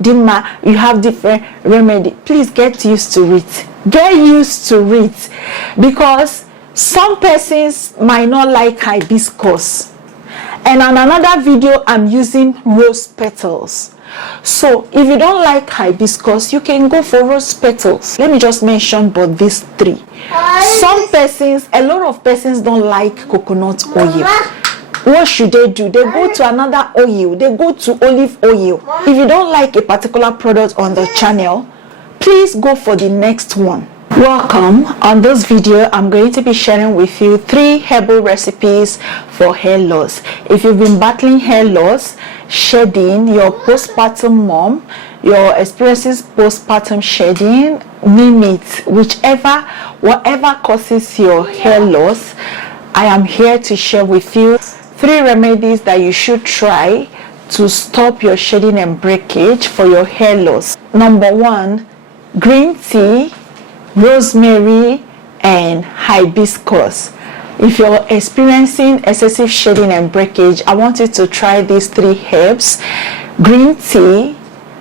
Dima, you have different remedy. Please get used to it. Get used to it, because some persons might not like hibiscus, and on another video I'm using rose petals. So if you don't like hibiscus, you can go for rose petals. Let me just mention but these three. Some persons, a lot of persons don't like coconut oil. What should they do? They go to another oil. They go to olive oil. If you don't like a particular product on the channel, please go for the next one. Welcome. On this video, I'm going to be sharing with you 3 herbal recipes for hair loss. If you've been battling hair loss, shedding, your postpartum mom, you're experiencing postpartum shedding, name it, whatever causes your hair loss, I am here to share with you 3 remedies that you should try to stop your shedding and breakage for your hair loss. Number 1, green tea, rosemary, and hibiscus. If you're experiencing excessive shedding and breakage, I want you to try these 3 herbs: green tea,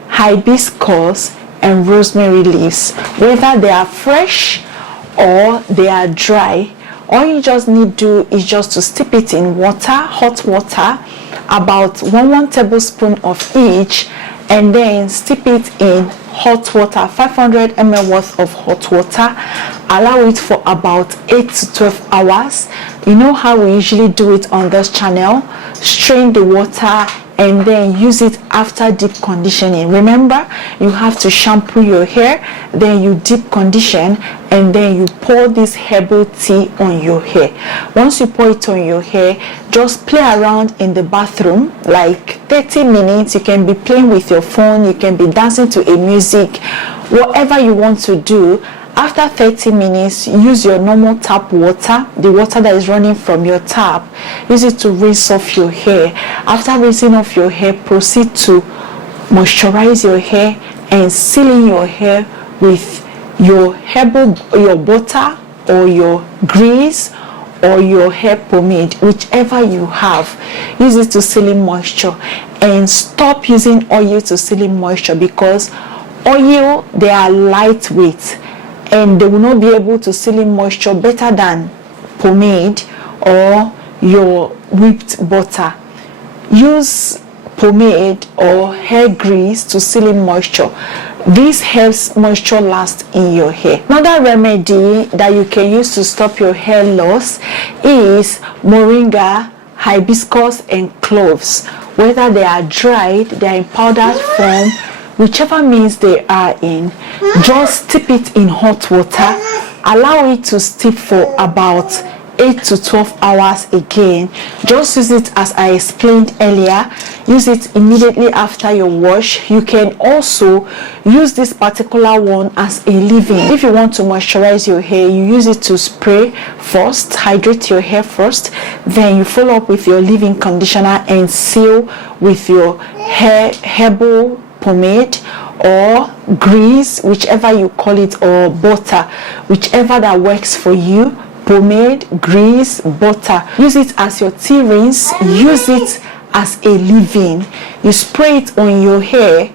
hibiscus, and rosemary leaves. Whether they are fresh or they are dry, all you just need to do is just to steep it in water, hot water, about 1 tablespoon of each, and then steep it in hot water, 500 ml worth of hot water. Allow it for about 8 to 12 hours. You know how we usually do it on this channel. Strain the water and then use it after deep conditioning. Remember, you have to shampoo your hair, then you deep condition, and then you pour this herbal tea on your hair. Once you pour it on your hair, just play around in the bathroom like 30 minutes. You can be playing with your phone, you can be dancing to a music, whatever you want to do. After 30 minutes, use your normal tap water, the water that is running from your tap. Use it to rinse off your hair. After rinsing off your hair, proceed to moisturize your hair and sealing your hair with your butter or your grease or your hair pomade, whichever you have. Use it to seal in moisture, and stop using oil to seal in moisture, because oil, they are lightweight and they will not be able to seal in moisture better than pomade or your whipped butter. Use pomade or hair grease to seal in moisture. This helps moisture last in your hair. Another remedy that you can use to stop your hair loss is moringa, hibiscus, and cloves. Whether they are dried, they are in powdered form, whichever means they are in, just steep it in hot water. Allow it to steep for about 8 to 12 hours again. Just use it as I explained earlier. Use it immediately after your wash. You can also use this particular one as a leave-in. If you want to moisturize your hair, you use it to spray first, hydrate your hair first, then you follow up with your leave-in conditioner and seal with your herbal pomade or grease, whichever you call it, or butter, whichever that works for you. Pomade, grease, butter. Use it as your tea rinse. Use it as a leave-in. You spray it on your hair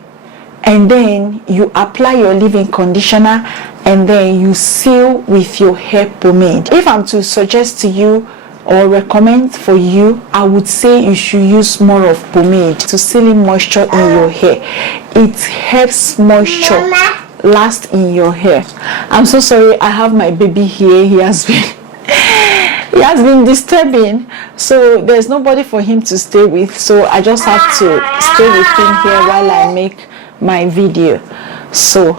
and then you apply your leave-in conditioner and then you seal with your hair pomade. If I'm to suggest to you or recommend for you, I would say you should use more of pomade to seal in moisture in your hair. It helps moisture last in your hair. I'm so sorry, I have my baby here. He has been disturbing, so there's nobody for him to stay with, so I just have to stay with him here while I make my video. So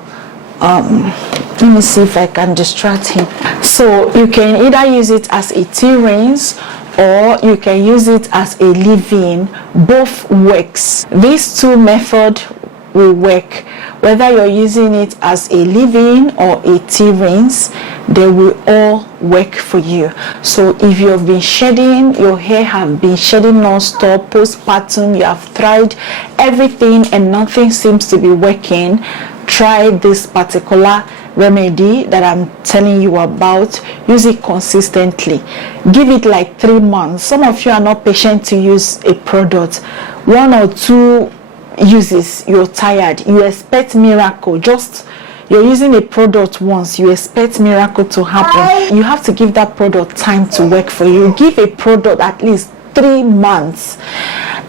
let me see if I can distract him. So you can either use it as a tea rinse or you can use it as a leave-in. Both works. These 2 methods will work. Whether you're using it as a leave-in or a tea rinse, they will all work for you. So if you've been shedding, your hair have been shedding non-stop, postpartum, you have tried everything and nothing seems to be working, try this particular remedy that I'm telling you about. Use it consistently. Give it like 3 months. Some of you are not patient to use a product. 1 or 2 uses, you're tired, you expect miracle. Just you're using a product once, you expect miracle to happen. You have to give that product time to work for you. Give a product at least 3 months.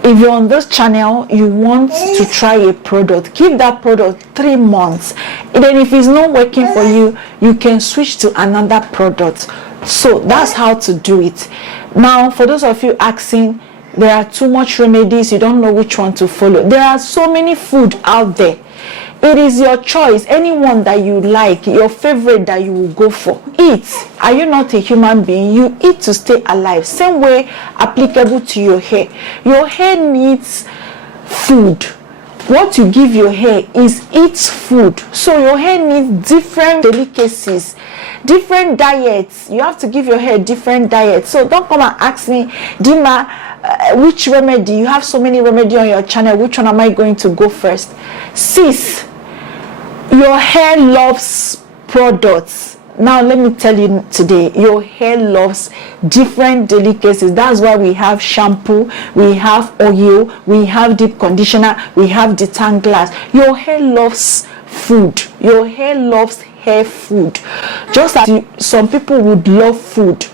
If you're on this channel, you want to try a product, give that product 3 months. And then if it's not working for you, you can switch to another product. So that's how to do it. Now, for those of you asking, there are too much remedies, you don't know which one to follow. There are so many food out there. It is your choice. Anyone that you like, your favorite that you will go for. Eat. Are you not a human being? You eat to stay alive. Same way applicable to your hair. Your hair needs food. What you give your hair is its food. So your hair needs different delicacies, different diets. You have to give your hair different diets. So don't come and ask me, Dima, which remedy? You have so many remedies on your channel. Which one am I going to go first? Sis, your hair loves products. Now let me tell you today, your hair loves different delicacies. That's why we have shampoo, we have oil, we have deep conditioner, we have detangler. Your hair loves food. Your hair loves hair food. Just as some people would love food,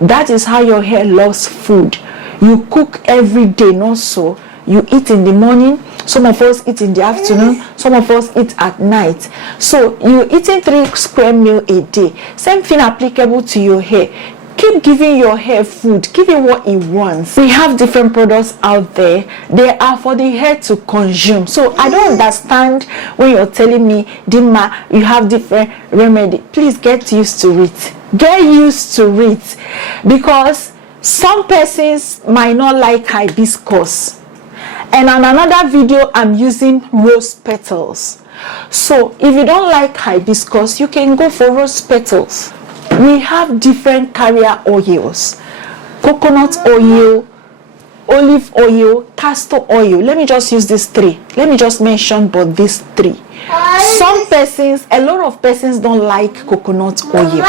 that is how your hair loves food. You cook every day, not so. You eat in the morning, some of us eat in the afternoon, some of us eat at night. So you're eating 3 square meals a day. Same thing applicable to your hair. Keep giving your hair food, give it what it wants. We have different products out there. They are for the hair to consume. So I don't understand when you're telling me, Dima, you have different remedy. Please get used to it. Get used to it, because some persons might not like hibiscus. And on another video, I'm using rose petals. So if you don't like hibiscus, you can go for rose petals. We have different carrier oils: coconut oil, olive oil, castor oil. Let me just use these 3. Let me just mention but these 3. Some persons, a lot of persons don't like coconut oil.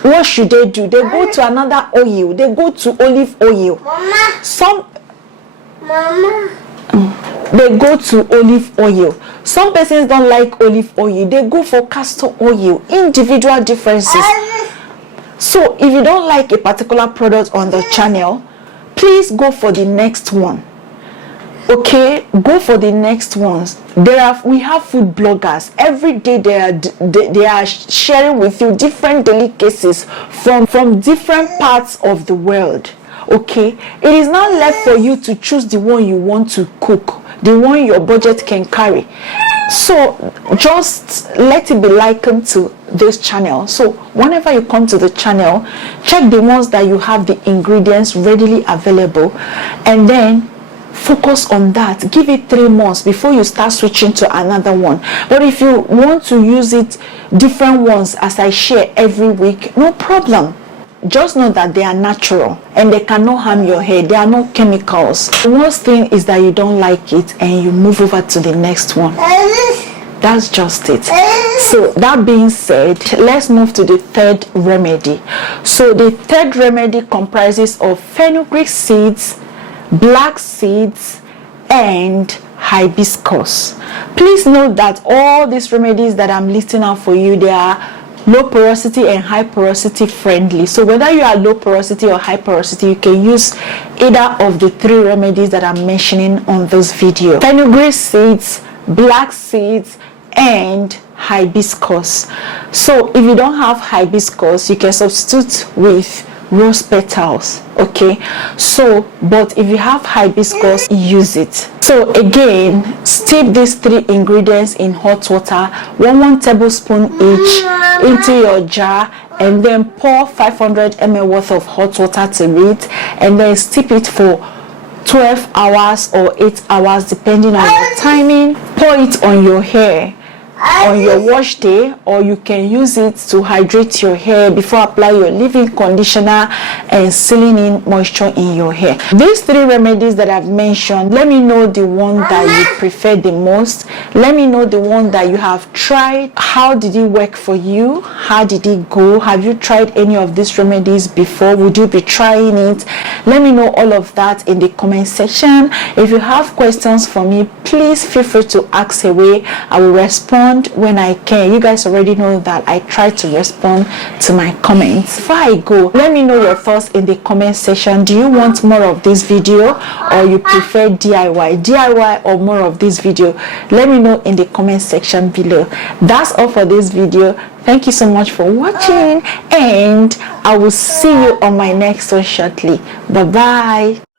What should they do? They go to another oil. They go to olive oil. They go to olive oil. Some persons don't like olive oil. They go for castor oil. Individual differences. So if you don't like a particular product on the channel, please go for the next one. Okay, go for the next ones. We have food bloggers. Every day they are sharing with you different delicacies from different parts of the world. Okay, it is now left for you to choose the one you want to cook, the one your budget can carry. So just let it be likened to this channel. So whenever you come to the channel, check the ones that you have the ingredients readily available, and then focus on that. Give it 3 months before you start switching to another one. But if you want to use it different ones as I share every week, no problem. Just know that they are natural and they cannot harm your hair. They are not chemicals. The worst thing is that you don't like it and you move over to the next one. That's just it. So that being said, let's move to the 3rd remedy. So the 3rd remedy comprises of fenugreek seeds, black seeds, and hibiscus. Please note that all these remedies that I'm listing out for you, they are low porosity and high porosity friendly. So whether you are low porosity or high porosity, you can use either of the 3 remedies that I'm mentioning on this video: fenugreek seeds, black seeds, and hibiscus. So if you don't have hibiscus, you can substitute with rose petals. Okay, so but if you have hibiscus, use it. So again, steep these 3 ingredients in hot water, 1 tablespoon each, into your jar, and then pour 500 ml worth of hot water to it, and then steep it for 12 hours or 8 hours depending on your timing. Pour it on your hair on your wash day, or you can use it to hydrate your hair before apply your leave-in conditioner and sealing in moisture in your hair. These 3 remedies that I've mentioned, let me know the one that you prefer the most. Let me know the one that you have tried. How did it work for you? How did it go? Have you tried any of these remedies before? Would you be trying it? Let me know all of that in the comment section. If you have questions for me, please feel free to ask away. I will respond when I can. You guys already know that I try to respond to my comments. Before I go, let me know your thoughts in the comment section. Do you want more of this video, or you prefer DIY or more of this video? Let me know in the comment section below. That's all for this video. Thank you so much for watching, and I will see you on my next one shortly. Bye bye.